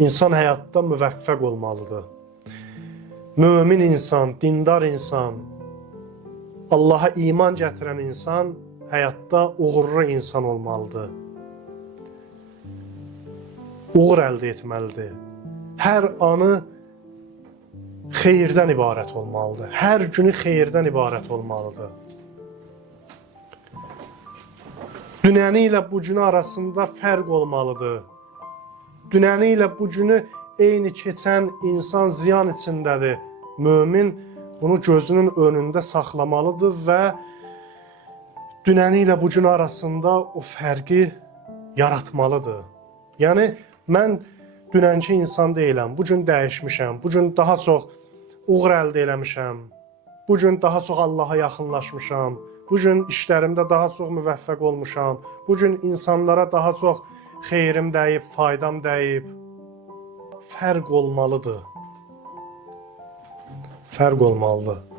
İnsan həyatda müvəffəq olmalıdır. Mömin insan, dindar insan, Allaha iman gətirən insan həyatda uğurlu insan olmalıdır. Uğur əldə etməlidir. Hər anı xeyirdən ibarət olmalıdır. Hər günü xeyirdən ibarət olmalıdır. Dünəni ilə bu günü arasında fərq olmalıdır. Dünəni ilə bu günü eyni keçən insan ziyan içindədir. Mömin bunu gözünün önündə saxlamalıdır və dünəni ilə bu günü arasında o fərqi yaratmalıdır. Yəni, mən dünənki insan deyiləm, bu gün dəyişmişəm, bu gün daha çox uğur əldə eləmişəm, bu gün daha çox Allaha yaxınlaşmışam, bu gün işlərimdə daha çox müvəffəq olmuşam, bu gün insanlara daha çox xeyrim dəyib, faydam dəyib. Fərq olmalıdır. Fərq olmalıdır.